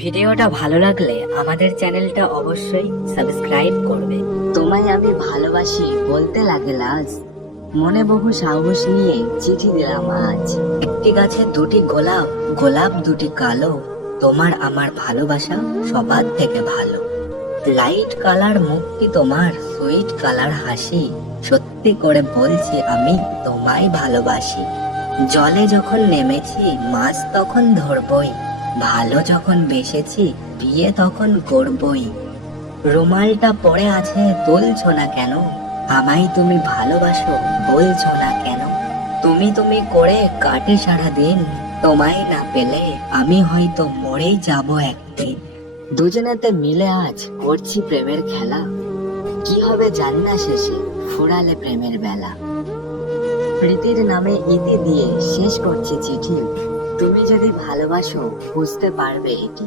ভিডিওটা ভালো লাগলে আমাদের চ্যানেলটা অবশ্যই সাবস্ক্রাইব করবে। তোমায় আমি ভালোবাসি বলতে লাগে লাজ, মনে বহু সাহস নিয়ে চিঠি দিলাম আজ। একটি গাছে দুটি গোলাপ, গোলাপ দুটি কালো, তোমার আমার ভালোবাসা সবার থেকে ভালো। লাইট কালার মুখটি তোমার, সুইট কালার হাসি, সত্যি করে বলছি আমি তোমায় ভালোবাসি। জলে যখন নেমেছি মাছ তখন ধরবই, ভালো যখন বেসেছি বিয়ে তখন করবই। রুমালটা পড়ে আছে তুলছো না কেন, আমায় তুমি ভালোবাসো বলছো না কেন। তুমি তুমি করে কাটে সারা দিন, তোমায় না পেলে আমি হয়তো মরেই যাব একদিন। দুজনেতে মিলে আজ করছি প্রেমের খেলা, কি হবে জানি না শেষে ফুরালে প্রেমের বেলা। প্রীতির নামে ইতি দিয়ে শেষ করছি চিঠি, তুমি যদি ভালোবাসো বুঝতে পারবে এটি।